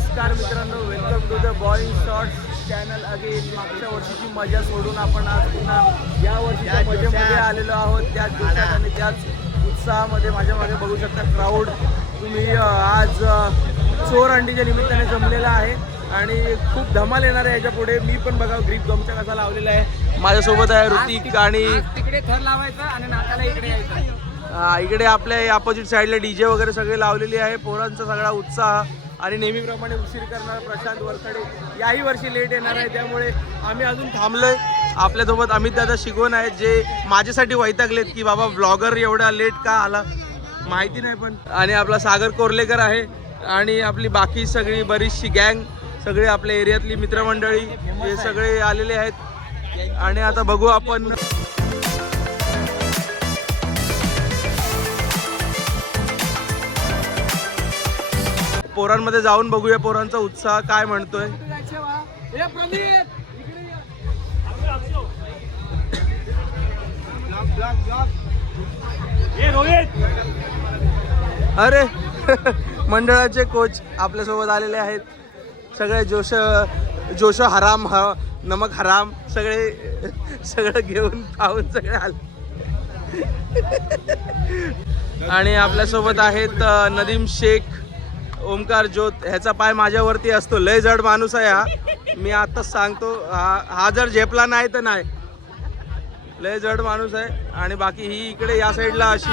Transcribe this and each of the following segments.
नमस्कार मित्रांनो, welcome to the bowling shots channel again. मागच्या वर्षीची मजा सोडून आपण आज पुन्हा या वर्षीच्या मजेमध्ये आलेलो आहोत. त्याच जोशात आणि त्याच उत्साहामध्ये माझ्या मागे बघू शकता क्राऊड. तुम्ही आज चोर अंडीच्या निमित्ताने जमलेला आहे आणि खूप धमाल येणार आहे याच्या पुढे. मी पण बघा ग्रीप गमचा कसा लावलेला आहे. माझ्यासोबत आहे ऋतिक आणि तिकडे थर लावायचा आणि नाकाला इकडे यायचं. इकडे आपल्या अपोजिट साईडला डीजे वगैरे सगळे लावलेली आहे. पोरांचा सगळा उत्साह आणि नेहमीप्रमाणे उशीर करणारा प्रशांत वरखडे याही वर्षी लेट येणार आहे, त्यामुळे आम्ही अजून थांबलोय. आपल्यासोबत अमित दादा शिकवण आहेत, जे माझ्यासाठी वैतागलेत की बाबा व्लॉगर एवढा लेट का आला माहिती नाही पण. आणि आपला सागर कोर्लेकर आहे आणि आपली बाकी सगळी बरीचशी गँग, सगळे आपल्या एरियातली मित्रमंडळी हे सगळे आलेले आहेत. आणि आता बघू आपण पोरांमध्ये जाऊन बघूया पोरांचा उत्साह काय म्हणतोय. अरे मंडळाचे कोच आपल्यासोबत आलेले आहेत. सगळे जोश हराम नमक हराम सगळं घेऊन खाऊन सगळे आले. आणि आपल्यासोबत आहेत नदीम शेख, ओमकार जोत. ह्याचा पाय माझ्यावरती असतो, लय जड माणूस आहे हा, मी आताच सांगतो. हा जर झेपला नाही तर नाही, लय जड माणूस आहे. आणि बाकी ही इकडे या साईडला अशी,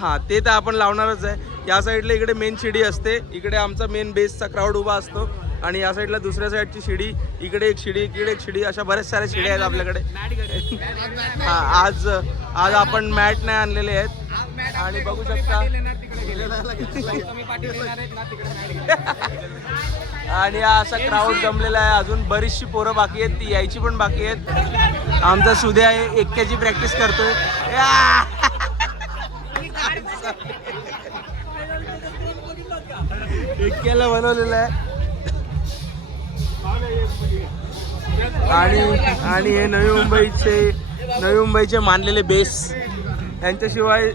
हां ते तर आपण लावणारच आहे. या साईडला इकडे मेन शिडी असते, इकडे आमचा मेन बेसचा क्राऊड उभा असतो. आणि या साईडला दुसऱ्या साईडची शिडी, इकडे एक शिडी इकडे एक शिडी, अशा बऱ्याच साऱ्या शिड्या आहेत आपल्याकडे. हां आज आपण मॅट नाही आणलेले आहेत. आणि बघू शकता आणि असा क्राऊड जमलेला आहे. अजून बरीचशी पोरं बाकी आहेत, ती यायची पण बाकी आहेत. आमचा सुद्या एक्क्याची प्रॅक्टिस करतोय. एक्क्याला बनवलेलं आहे. आणि हे नवी मुंबईचे मानलेले बेस, यांच्याशिवाय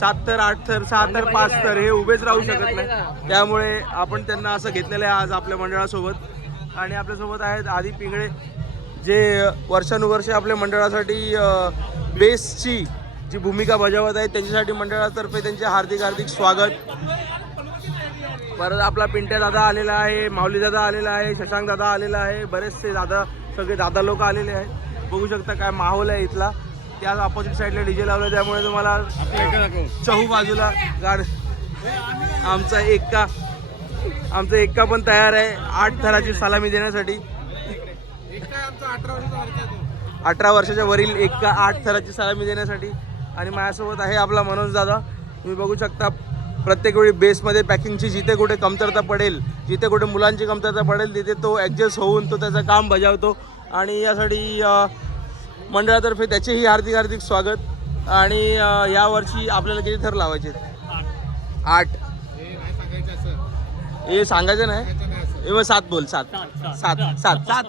7 थर 8 थर 6 थर 5 थर हे उभेच राहू शकत नाही, त्यामुळे आपण त्यांना असं घेतलेलं आहे आज आपल्या मंडळासोबत. आणि आपल्यासोबत आहेत आदी पिंगळे, जे वर्षानुवर्षे आपल्या मंडळासाठी बेसची जी भूमिका बजावत आहेत. त्यांच्यासाठी मंडळातर्फे त्यांचे हार्दिक स्वागत. परत आपला पिंट्या दादा आलेला आहे, माऊली दादा आलेला आहे, शशांक दादा आलेला आहे, बरेचसे दादा, सगळे दादा लोक आलेले आहेत. बघू शकता काय माहोल आहे इथला. त्याच अपोजिट साईडला डीजे लावलं, त्यामुळे तुम्हाला चहू बाजूला गाड. आमचा एक्का पण तयार आहे 8 थराची सलामी देण्यासाठी. 18 वर्षाच्या वरील एक्का 8 थराची सलामी देण्यासाठी. आणि माझ्यासोबत आहे आपला मनोज दादा. तुम्ही बघू शकता प्रत्येक वेळी बेसमध्ये पॅकिंगची जिथे कुठे कमतरता पडेल, जिथे कुठे मुलांची कमतरता पडेल, तिथे तो ॲडजस्ट होऊन तो त्याचं काम बजावतो. आणि यासाठी मंडळातर्फे त्याचेही हार्दिक स्वागत. आणि यावर्षी आपल्याला किती थर लावायचे? 8. हे सांगायचं नाही, मग 7 बोल. 7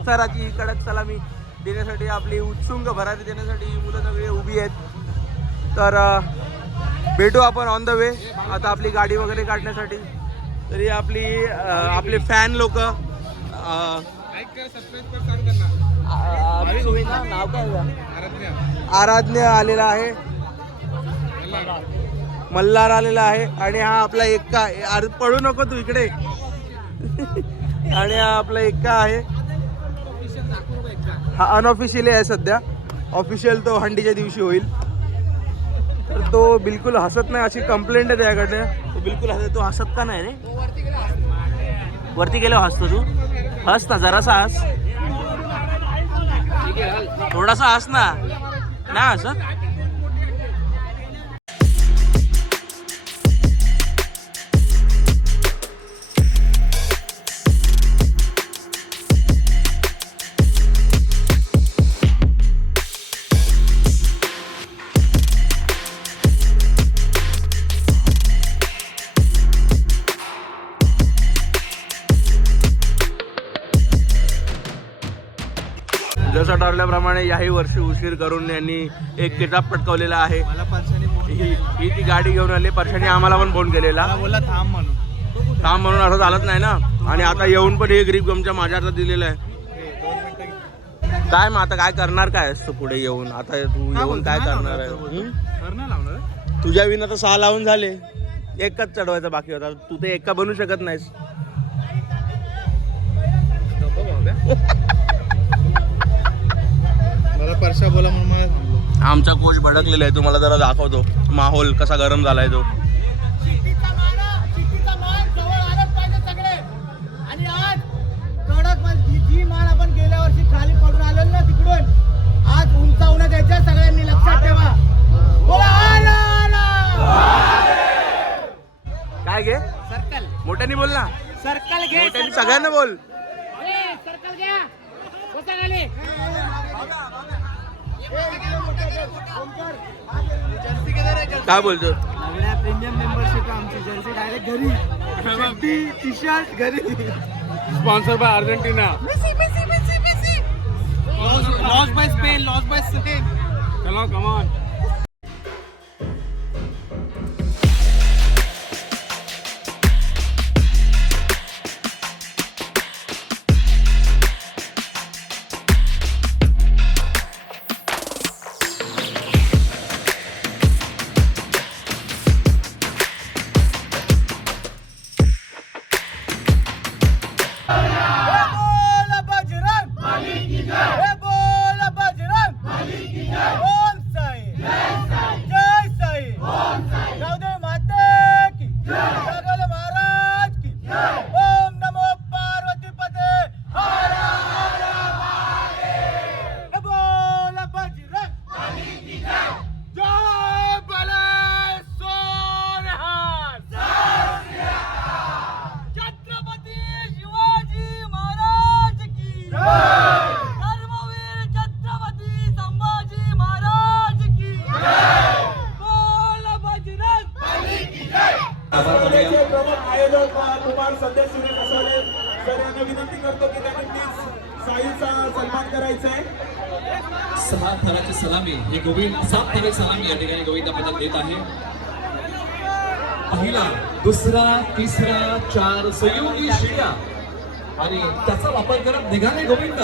थराची कडक सलामी देण्यासाठी, आपली उत्सुंग भरारी देण्यासाठी ही मुलं सगळी उभी आहेत. तर भेटू आपण ऑन द वे आता आपली गाडी वगैरे काढण्यासाठी. तरी आपले फॅन लोक, नाव काय आराध्य आलेला आहे, मल्हार आलेला आहे. आणि हा आपला एक्का, पळू नको तू इकडे. आणि हा आपला एक्का आहे, हा अनऑफिशियली आहे सध्या. ऑफिशियल तो हंडीच्या दिवशी होईल. तर तो बिलकुल हसत नाही अशी कंप्लेंट आहे त्याकडे. तो बिलकुल तो हसत का नाही रे? वरती गेलो हसतो तू? हस ना, जरासा हस, थोडासा हस ना. नाही हसत? जसं ठरल्याप्रमाणे याही वर्षी उशीर करून यांनी एक किताब पटकावलेला आहे. ही ती गाडी घेऊन आली. परशाने आम्हाला पण फोन केलेला, बोला थांब म्हणून. काम म्हणून असं चालत नाही ना. आणि आता येऊन पण हे ग्रीप गमच्या माझ्या हातात दिलेलं आहे. काय मग आता काय करणार काय असतं पुढे येऊन? आता तू येऊन काय करणार आहे? तुझ्या विना तर 6 लावून झाले, एकच चढवायचा बाकी होता. तू ते एका बनू शकत नाहीस. मला परशा बोला म्हणून मला थांबलो. आमचा कोच भडकलेला आहे, तुम्हाला जरा दाखवतो माहोल कसा गरम झालाय तो. चिठ्ठीचा मान जवळ आलंच पाहिजे सगळे. आणि आज कडक जी मान आपण गेल्या वर्षी खाली पडून आलेलो ना तिकडून, आज उंचावण्यात यायच्या सगळ्यांनी लक्षात ठेवा. बोला आला आला. काय घे सर्कल मोठ्याने बोल ना. सर्कल घे. मोठ्याने सगळ्यांना बोल. सर्कल घ्या. बसा खाली. काय बोलतो? प्रीमियम मेंबरशिप आमची जर्सी डायरेक्ट घरी, टी शर्ट घरी. Sponsor by Argentina. Loss by Spain. Loss by Spain. चलो कम ऑन. बोल बजरंग बली की जय. बोल बजरंग बली की जय. ओम साई जय साई. रावदे माते की सगल महाराज की. ओम नमो पार्वती पते हर हर महादेव. बोल बजरंग बली की जय. जय बले सोनहार. छत्रपती शिवाजी महाराज की जय. धर्मवीर छत्रपती संभाजी महाराज की जय. बोल बजरंग बली की जय. स्पर्धेचे प्रमुख आयोजक कुमार सध्या सुरेश असोले सर यांना विनंती करतो की त्यांनी प्लीज साईचा सन्मान करायचा आहे. 6 थराची सलामी हे गोविंद 7 थराची सलामी या ठिकाणी गोविंद पदक देत आहे. पहिला, दुसरा, तिसरा, 4 संयोगी शिड्या आणि त्याचा वापर करत निघाले गोविंद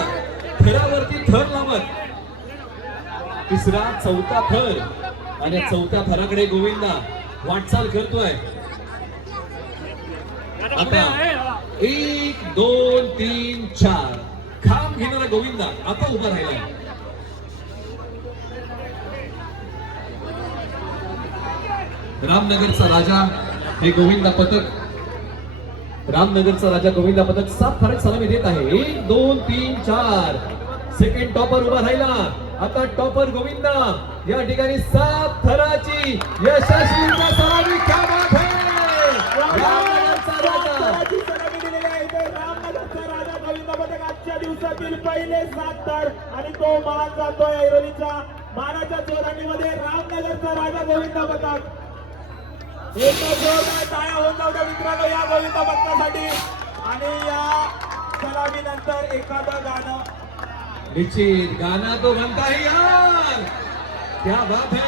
थरावरती थर लावत. तिसरा, चौथा थर आणि चौथ्या थराकडे गोविंद वाटचाल करतोय. आता 1 2 3 4 खांब घेणारा गोविंद आता उभा राहिला. रामनगरचा राजा हे गोविंदा पथक. रामनगरचा राजा गोविंदा पथक 7 थराची सलामी देत आहे. 1 2 3 4 सेकंड टॉपर उभा राहिला. आता टॉपर गोविंदा या ठिकाणी 7 थराची यशस्वी सलामी. क्या बात है. रामनगरचा राजा सलामी दिलेली आहे. इथे रामनगरचा राजा गोविंद पथक आजच्या दिवसातील पहिले 7 थर आणि तो मान जातोय ऐरोलीच्या मानाच्या चोरांनीमध्ये. रामनगरचा राजा गोविंद पथक एक जोरदार टाळ्या होऊन जाऊ द्या मित्रांनो या गोविंद पथकासाठी. आणि या सलामीनंतर एखादं गाणं निश्चित गाना तो बनता ही यार. क्या बात है.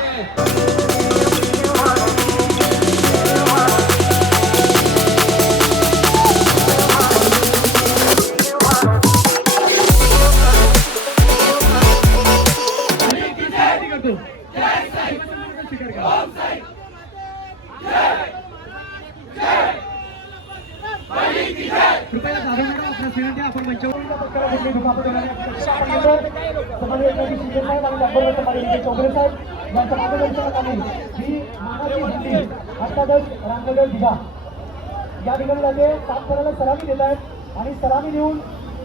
या ठिकाणी 7 थराला सलामी देत आहेत आणि सलामी देऊन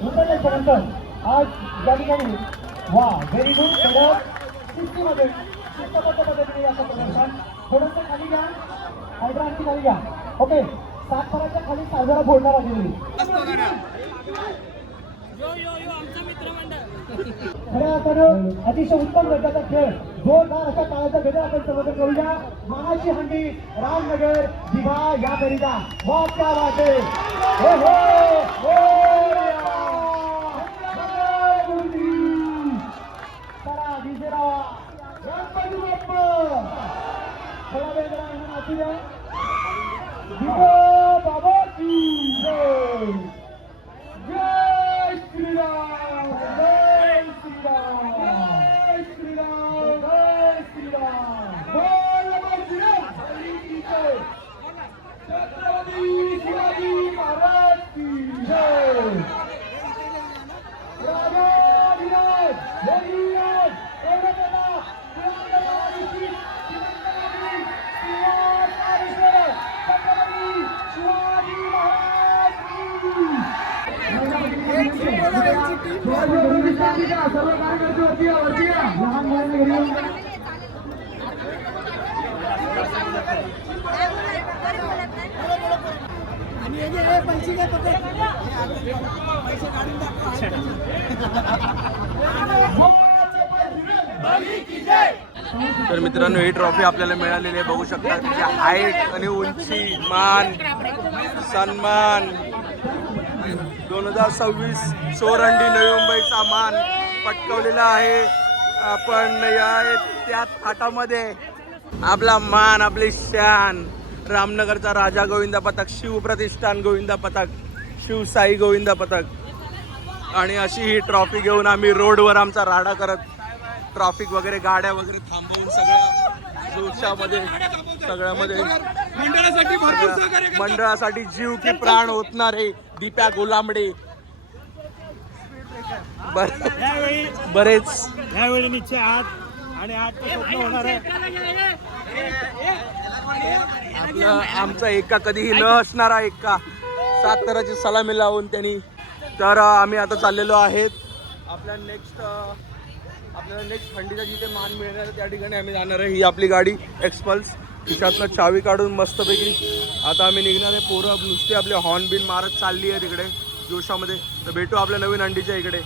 उतरल्याच्या नंतर आज या ठिकाणी वा व्हेरी गुड शिस्तीमध्ये शिस्तबद्ध पद्धतीने असं प्रदर्शन. थोडंसं खाली घ्या, हायड्रा आणखी खाली घ्या. ओके, 7 थराच्या खाली साजरा फोडणार आलेली. खऱ्या अर्थानं अतिशय उत्तम दर्जाचा खेळ, जोरदार अशा काळाचा गजर आपण समोर करूया. महाशी हंडी रामनगर दिघा या करिता. वा क्या बात है. हो हो हो चला विजयराव गणपती बाप्पा थोडा वेळ जरा नाचू द्या. बाबा जय श्रीराम जय श्रीराम जय श्रीराम जय श्रीराम बोल बजरंग बली की जय छत्रपती शिवाजी महाराज की जय राजाधिराज योगीराज गौरवदा शिवाजी सर्व कार्यकर्ते वरती या, वरती या. लहान मुलांना घरी येऊन जा. तर मित्रांनो ही ट्रॉफी आपल्याला मिळालेली आहे, बघू शकता तिची हाईट आणि उंची, मान, सन्मान. 2026 चोरंडी नवी मुंबईचा मान पटकावलेला आहे. आपण या त्या थाटामध्ये आपला मान, आपली शान, रामनगरचा राजा गोविंदा पथक, शिवप्रतिष्ठान गोविंदा पथक, शिवसाई गोविंदा पथक आणि अशी ही ट्रॉफी घेऊन आम्ही रोडवर आमचा राडा करत, ट्रॅफिक वगैरे गाड्या वगैरे थांबवून सगळ्या जोशामध्ये सगळ्यामध्ये मंडळासाठी जीव की प्राण ओतणारे दीप्या गोलांबडे बरेच यावेळी निश्चय 8 आणि 8 स्वप्न होणार आहे. आपलं आमचा एका कधीही न असणारा एका 7 तराची सलामी लावून त्यांनी. तर आम्ही आता चाललेलो आहेत आपल्याला नेक्स्ट थंडीचा जिथे मान मिळणार आहे त्या ठिकाणी आम्ही जाणार आहे. ही आपली गाडी एक्सपल्स, खिशातनं चावी काढून मस्तपैकी आता आम्ही निघणार आहे. पोरं नुसते आपले हॉर्न बिन मारत चालली आहे तिकडे जोशामध्ये. तर भेटू आपल्या नवीन अंडीच्या इकडे.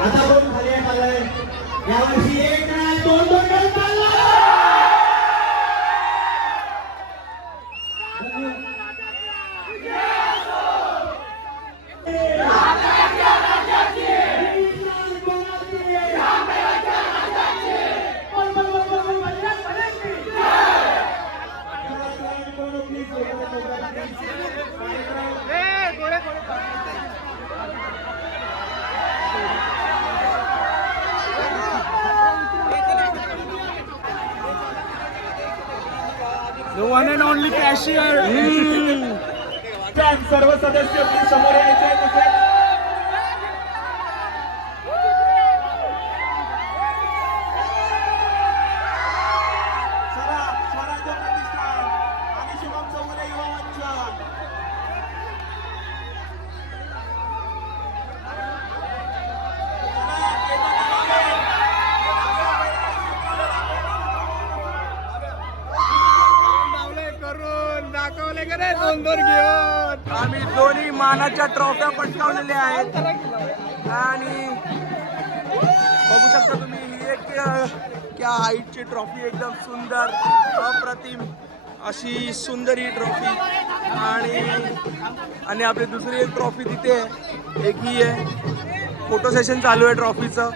आता कोण खाली आलाय यावर्षी 1 नाही 2 चालला. The one and only cashier. सर्व सदस्य समोर यायचे. चला स्वराज्य प्रतिष्ठान आणि शुभम चौगुले युवा मंच. दाखवले का रे 2-2 घेऊन. आम्ही दोन्ही मानाच्या ट्रॉफ्या पटकावलेल्या आहेत आणि बघू शकता तुम्ही ही एक क्या हाईटची ट्रॉफी, एकदम सुंदर अप्रतिम अशी सुंदर ही ट्रॉफी. आणि आपली दुसरी एक ट्रॉफी तिथे आहे, एक ही आहे. फोटो सेशन चालू आहे ट्रॉफीचं.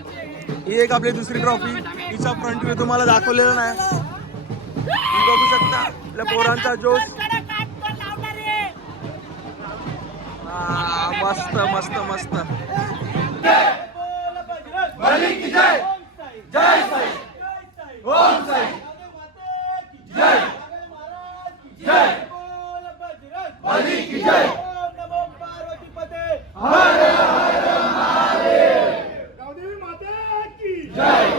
ही एक आपली दुसरी ट्रॉफी, बाकीचा फ्रंट व्ह्यू तुम्हाला दाखवलेला नाही. तुम्ही बघू शकता आपल्या पोरांचा जोश. हा, मस्त मस्त मस्त. गावदेवी माता की जय.